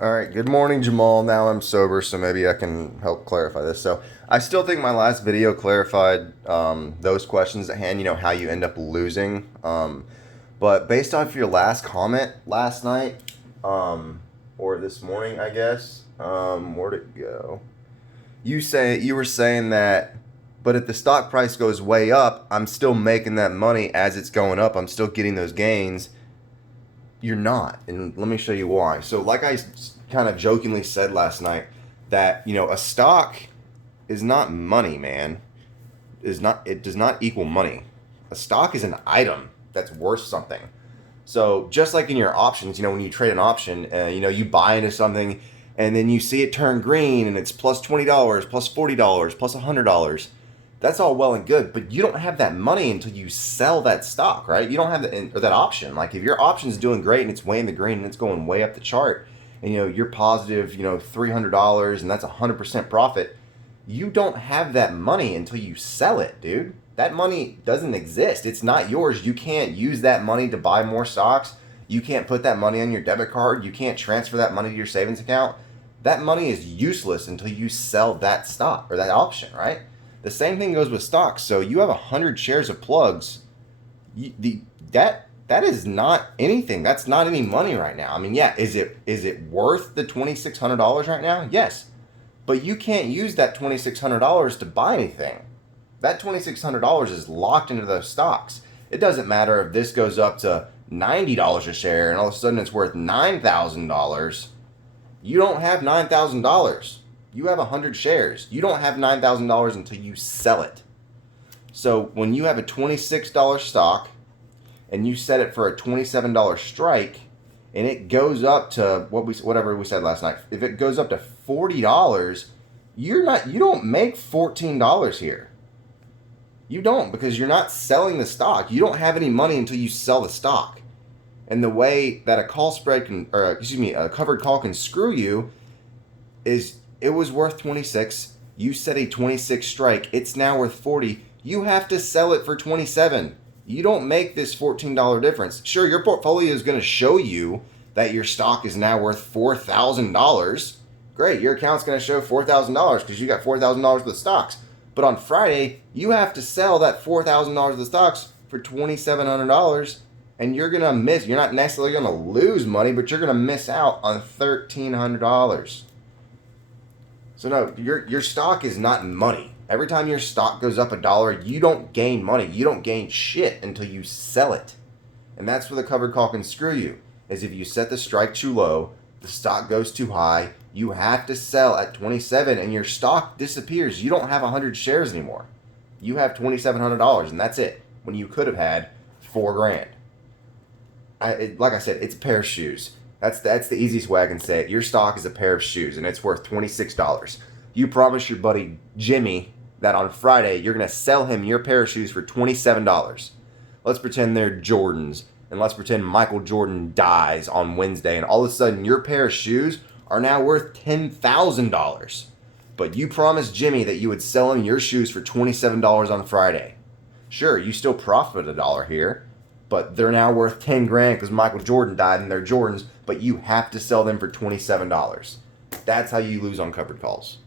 All right, good morning, Jamal. Now I'm sober, so maybe I can help clarify this. So, I still think my last video clarified those questions at hand, how you end up losing. But based off your last comment last night, or this morning, I guess, where'd it go? You were saying that, but if the stock price goes way up, I'm still making that money as it's going up. I'm still getting those gains. You're not, and let me show you why. So, like I kind of jokingly said last night, that a stock is not money, man. It does not equal money. A stock is an item that's worth something. So just like in your options, when you trade an option, you buy into something, and then you see it turn green, and it's plus $20, plus $40, plus $100. That's all well and good, but you don't have that money until you sell that stock, right? You don't have that option. Like if your option's doing great and it's way in the green and it's going way up the chart, and you're positive, $300, and that's 100% profit. You don't have that money until you sell it, dude. That money doesn't exist. It's not yours. You can't use that money to buy more stocks. You can't put that money on your debit card. You can't transfer that money to your savings account. That money is useless until you sell that stock or that option, right? The same thing goes with stocks. So you have 100 shares of plugs. That is not anything. That's not any money right now. I mean, yeah, is it worth the $2,600 right now? Yes, but you can't use that $2,600 to buy anything. That $2,600 is locked into those stocks. It doesn't matter if this goes up to $90 a share and all of a sudden it's worth $9,000. You don't have $9,000. You have 100 shares. You don't have $9,000 until you sell it. So when you have a $26 stock and you set it for a $27 strike and it goes up to whatever we said last night, if it goes up to $40, you don't make $14 here. You don't, because you're not selling the stock. You don't have any money until you sell the stock. And the way that a covered call can screw you is it was worth 26. You set a 26 strike. It's now worth 40. You have to sell it for 27. You don't make this $14 difference. Sure, your portfolio is going to show you that your stock is now worth $4,000. Great, your account's going to show $4,000 because you got $4,000 worth of stocks. But on Friday, you have to sell that $4,000 worth of stocks for $2,700, and you're going to miss. You're not necessarily going to lose money, but you're going to miss out on $1,300. So no, your stock is not money. Every time your stock goes up $1, you don't gain money. You don't gain shit until you sell it. And that's where the covered call can screw you. Is if you set the strike too low, the stock goes too high, you have to sell at 27 and your stock disappears. You don't have 100 shares anymore. You have $2,700 and that's it. When you could have had $4,000. Like I said, it's a pair of shoes. That's the easiest way I can say it. Your stock is a pair of shoes and it's worth $26. You promised your buddy Jimmy that on Friday you're going to sell him your pair of shoes for $27. Let's pretend they're Jordans, and let's pretend Michael Jordan dies on Wednesday, and all of a sudden your pair of shoes are now worth $10,000. But you promised Jimmy that you would sell him your shoes for $27 on Friday. Sure, you still profit $1 here, but they're now worth $10,000 because Michael Jordan died and they're Jordans, but you have to sell them for $27. That's how you lose on covered calls.